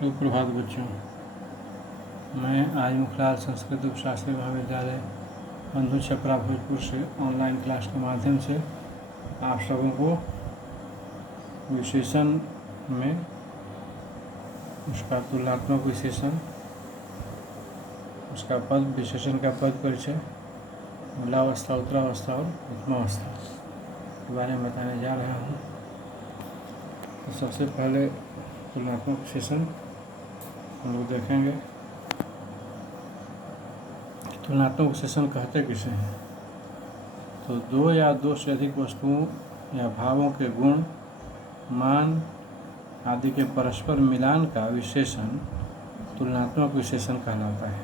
सुप्रभात बच्चों। मैं आज मुखलाल संस्कृत उपशास्त्री महाविद्यालय बंधु छपरा भोजपुर से ऑनलाइन क्लास के माध्यम से आप सबों को विशेषण में उसका तुलनात्मक विशेषण, उसका पद विशेषण का पद परिचय, मूलावस्था, उत्तरावस्था और उत्तमावस्था के बारे में बताने जा रहा हूँ। तो सबसे पहले तुलनात्मक विशेषण हम लोग देखेंगे। तुलनात्मक विशेषण कहते किसे हैं? तो दो या दो से अधिक वस्तुओं या भावों के गुण, मान आदि के परस्पर मिलान का विशेषण तुलनात्मक विशेषण कहलाता है।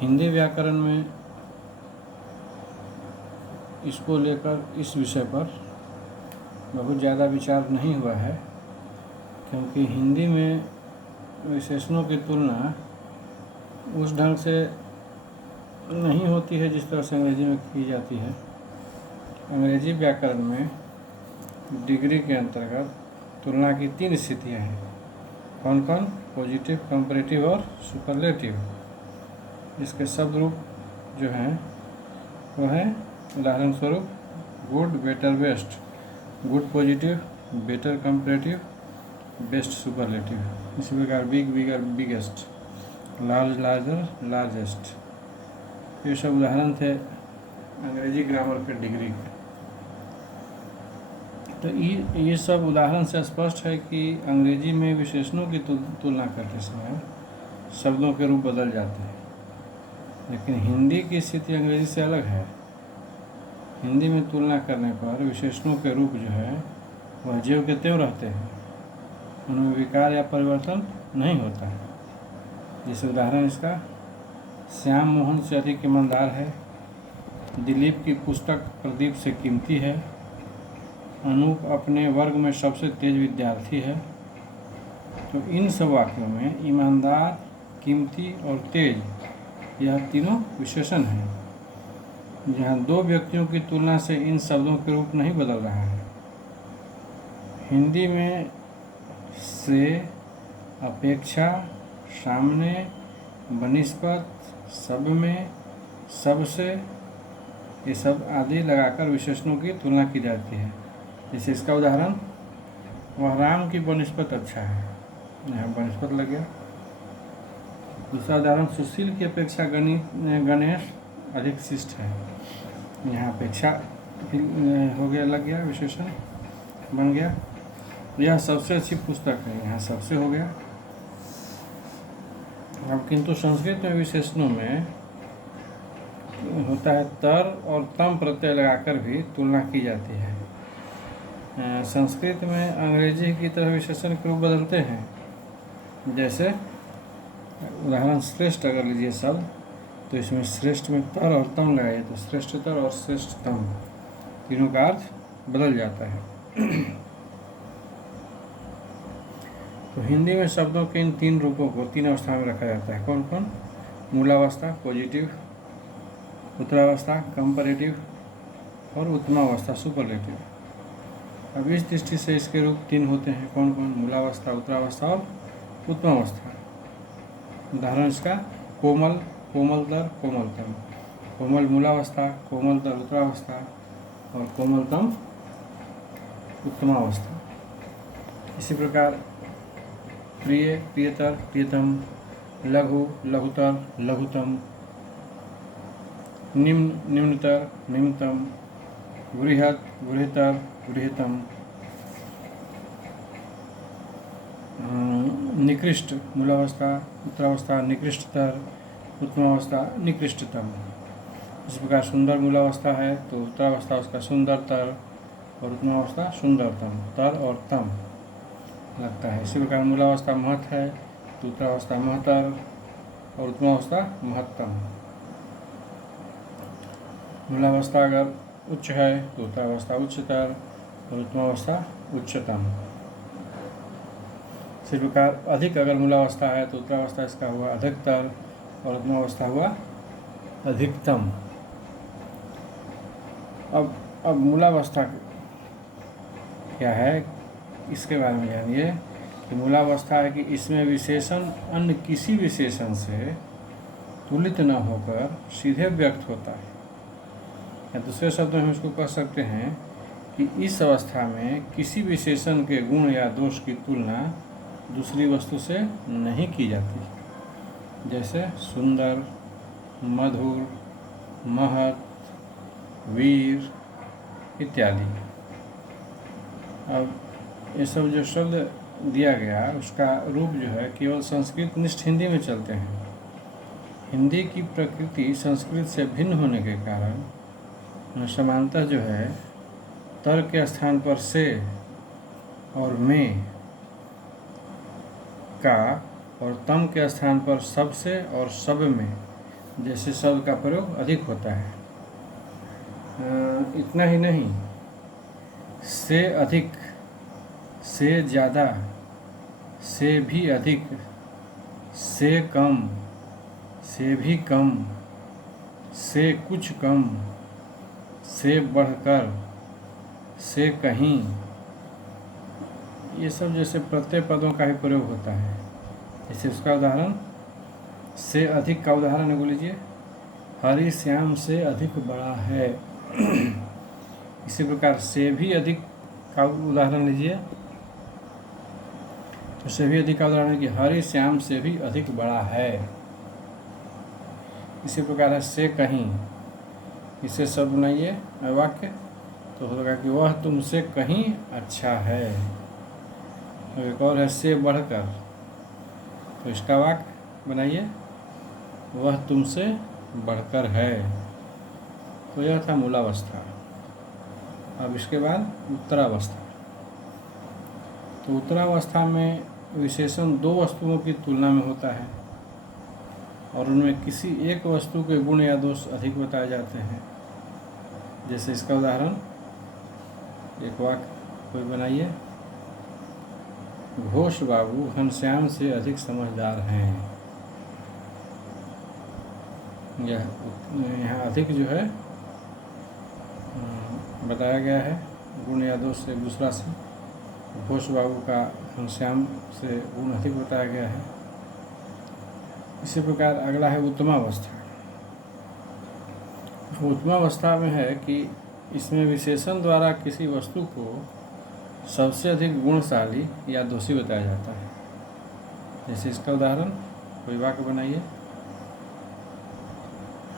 हिंदी व्याकरण में इसको लेकर इस विषय पर बहुत ज़्यादा विचार नहीं हुआ है, क्योंकि हिंदी में विशेषणों की तुलना उस ढंग से नहीं होती है जिस तरह से अंग्रेजी में की जाती है। अंग्रेजी व्याकरण में डिग्री के अंतर्गत तुलना की 3 स्थितियाँ हैं। कौन कौन? पॉजिटिव, कंपैरेटिव और सुपरलेटिव। इसके शब्द रूप जो हैं वो हैं उदाहरण स्वरूप good, better, best. Good positive, better comparative, best superlative. इसी प्रकार बिग, बिगर, बिगेस्ट, लार्ज, लार्जर, लार्जेस्ट। ये सब उदाहरण थे अंग्रेजी ग्रामर के डिग्री के। तो ये सब उदाहरण से स्पष्ट है कि अंग्रेजी में विशेषणों की तुलना करते समय शब्दों के रूप बदल जाते हैं, लेकिन हिंदी की स्थिति अंग्रेजी से अलग है। हिंदी में तुलना करने पर विशेषणों के रूप जो है वह ज्यों के त्यों रहते हैं, उनमें विकार या परिवर्तन नहीं होता है। जैसे उदाहरण इसका, श्याम मोहन से अधिक ईमानदार है, दिलीप की पुस्तक प्रदीप से कीमती है, अनूप अपने वर्ग में सबसे तेज विद्यार्थी है। तो इन सब वाक्यों में ईमानदार, कीमती और तेज यह तीनों विशेषण हैं। जहाँ दो व्यक्तियों की तुलना से इन शब्दों के रूप नहीं बदल रहा है। हिंदी में से, अपेक्षा, सामने, बनिस्पत, सब में, सबसे, ये सब आदि लगाकर विशेषणों की तुलना की जाती है। जैसे इसका उदाहरण, वह राम की बनिस्पत अच्छा है, यहाँ बनिस्पत लग गया। दूसरा उदाहरण, सुशील की अपेक्षा गणेश अधिक शिष्ट है, यहाँ अपेक्षा हो गया, लग गया, विशेषण बन गया। यह सबसे अच्छी पुस्तक है, यहाँ सबसे हो गया। अब किंतु संस्कृत में विशेषणों में होता है तर और तम प्रत्यय लगाकर भी तुलना की जाती है। संस्कृत में अंग्रेजी की तरह विशेषण के रूप बदलते हैं। जैसे उदाहरण श्रेष्ठ अगर लीजिए शब्द, तो इसमें श्रेष्ठ में तर और तम लगाइए तो श्रेष्ठतर और श्रेष्ठतम तीनों का अर्थ बदल जाता है। तो हिंदी में शब्दों के इन 3 रूपों को 3 अवस्था में रखा जाता है। कौन कौन? मूलावस्था पॉजिटिव, उत्तरावस्था कंपैरेटिव और उत्तमावस्था सुपरलेटिव। अब इस दृष्टि से इसके रूप 3 होते हैं। कौन कौन? मूलावस्था, उत्तरावस्था और उत्तमावस्था। उदाहरण इसका, कोमल, कोमलतर, कोमलतम। कोमल मूलावस्था, कोमलतर उत्तरावस्था और कोमलतम उत्तमावस्था। इसी प्रकार प्रिय, प्रियतर, प्रियतम, लघु, लघुतर, लघुतम, निम्न, निम्नतर, निम्नतम, बृहत्, बृहत्तर, बृहत्तम, निकृष्ट मूलावस्था, उत्तरावस्था निकृष्टतर, उत्तमावस्था निकृष्टतम। इस प्रकार सुंदर मूलावस्था है तो उत्तरावस्था उसका सुंदरतर और उत्तमावस्था सुंदरतम, तर और तम लगता है। इसी प्रकार मूलावस्था महत है तो उत्तरावस्था महतर और उत्तमावस्था महत्तम। मूलावस्था अगर उच्च है तो उत्तरावस्था उच्चतर और उत्तमावस्था उच्चतम। इसी प्रकार अधिक अगर मूलावस्था है तो उत्तरावस्था इसका हुआ अधिकतर और उत्तमावस्था हुआ अधिकतम। अब मूलावस्था क्या है इसके बारे में जानिए। कि मूलावस्था है कि इसमें विशेषण अन्य किसी विशेषण से तुलित न होकर सीधे व्यक्त होता है। या दूसरे शब्दों में हम इसको कह सकते हैं कि इस अवस्था में किसी विशेषण के गुण या दोष की तुलना दूसरी वस्तु से नहीं की जाती, जैसे सुंदर, मधुर, महत, वीर इत्यादि। अब ये सब जो शब्द दिया गया उसका रूप जो है केवल संस्कृत निष्ठ हिंदी में चलते हैं। हिंदी की प्रकृति संस्कृत से भिन्न होने के कारण समानतः जो है तर के स्थान पर से और में का और तम के स्थान पर सबसे और सब में जैसे शब्द का प्रयोग अधिक होता है। इतना ही नहीं, से अधिक, से ज़्यादा, से भी अधिक, से कम, से भी कम, से कुछ कम, से बढ़कर, से कहीं, ये सब जैसे प्रत्यय पदों का ही प्रयोग होता है। जैसे उसका उदाहरण, से अधिक का उदाहरण है, लीजिए, हरि श्याम से अधिक बड़ा है। इसी प्रकार से भी अधिक का उदाहरण लीजिए, तो से भी अधिक का उदाहरण है कि हरि श्याम से भी अधिक बड़ा है। इसी प्रकार है से कहीं, इसे शब्द बनाइए वाक्य, तो होगा कि वह तुमसे कहीं अच्छा है। एक और है से बढ़कर, तो इसका वाक्य बनाइए, वह तुमसे बढ़कर है। तो यह था मूलावस्था। अब इसके बाद उत्तरावस्था। तो उत्तरावस्था में विशेषण दो वस्तुओं की तुलना में होता है और उनमें किसी एक वस्तु के गुण या दोष अधिक बताए जाते हैं। जैसे इसका उदाहरण, एक वाक्य कोई बनाइए, घोष बाबू घनश्याम से अधिक समझदार हैं। यहाँ अधिक जो है बताया गया है गुण या दोष से दूसरा से। घोष बाबू का घनश्याम से गुण अधिक बताया गया है। इसी प्रकार अगला है उत्तमावस्था। उत्तमावस्था में है कि इसमें विशेषण द्वारा किसी वस्तु को सबसे अधिक गुणशाली या दोषी बताया जाता है। जैसे इसका उदाहरण, कोई वाक्य बनाइए,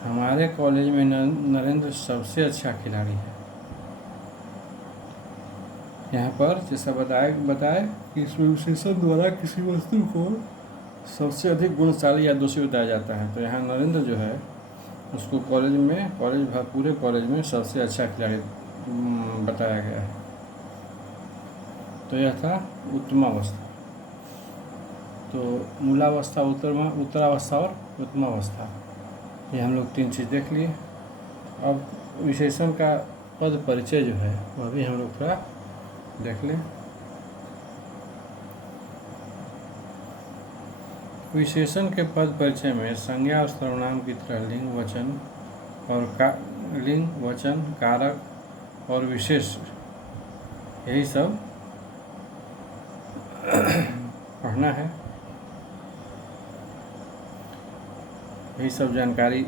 हमारे कॉलेज में नरेंद्र सबसे अच्छा खिलाड़ी है। यहाँ पर जैसा बताए कि इसमें विशेषण द्वारा किसी वस्तु को सबसे अधिक गुणशाली या दोषी बताया जाता है। तो यहाँ नरेंद्र जो है उसको पूरे कॉलेज में सबसे अच्छा खिलाड़ी बताया गया है। तो यह था उत्तमावस्था। तो मूलावस्था, उत्तरावस्था और उत्तमावस्था, ये हम लोग तीन चीज़ देख लिए। अब विशेषण का पद परिचय जो है वह भी हम लोग थोड़ा देख लें। विशेषण के पद परिचय में संज्ञा और सर्वनाम की तरह लिंग, वचन, कारक और विशेष, यही सब पढ़ना है। यही सब जानकारी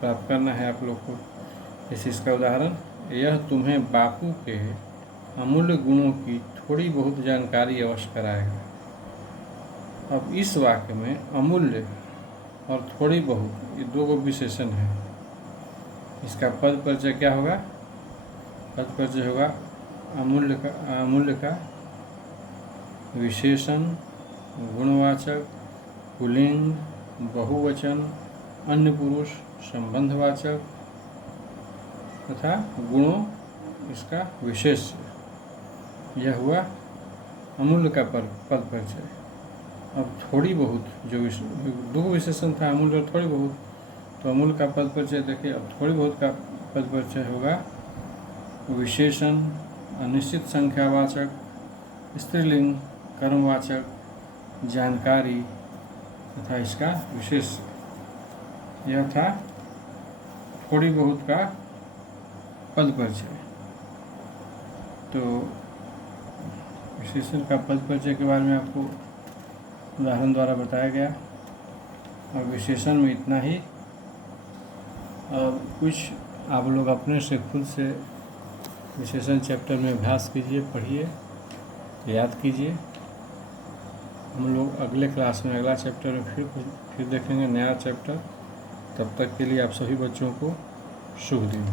प्राप्त करना है आप लोग को। जैसे इसका उदाहरण, यह तुम्हें बापू के अमूल्य गुणों की थोड़ी बहुत जानकारी अवश्य कराएगा। अब इस वाक्य में अमूल्य और थोड़ी बहुत ये दो विशेषण हैं। इसका पद परिचय क्या होगा? पद परिचय होगा अमूल्य का विशेषण, गुणवाचक, पुल्लिंग, बहुवचन, अन्य पुरुष, संबंधवाचक तथा गुणों इसका विशेष। यह हुआ अमूल्य का पद परिचय। अब थोड़ी बहुत जो दो विशेषण था, अमूल्य और थोड़ी बहुत, तो अमूल्य का पद परिचय देखिए। अब थोड़ी बहुत का पद परिचय होगा विशेषण, अनिश्चित संख्यावाचक, स्त्रीलिंग, कर्मवाचक, जानकारी तथा इसका विशेष। यह था थोड़ी बहुत का पद परिचय। तो विशेषण का पद परिचय के बारे में आपको उदाहरण द्वारा बताया गया, और विशेषण में इतना ही। और कुछ आप लोग अपने से खुद से विशेषण चैप्टर में अभ्यास कीजिए, पढ़िए, याद कीजिए। हम लोग अगले क्लास में अगला चैप्टर में फिर देखेंगे, नया चैप्टर। तब तक के लिए आप सभी बच्चों को शुभ दिन।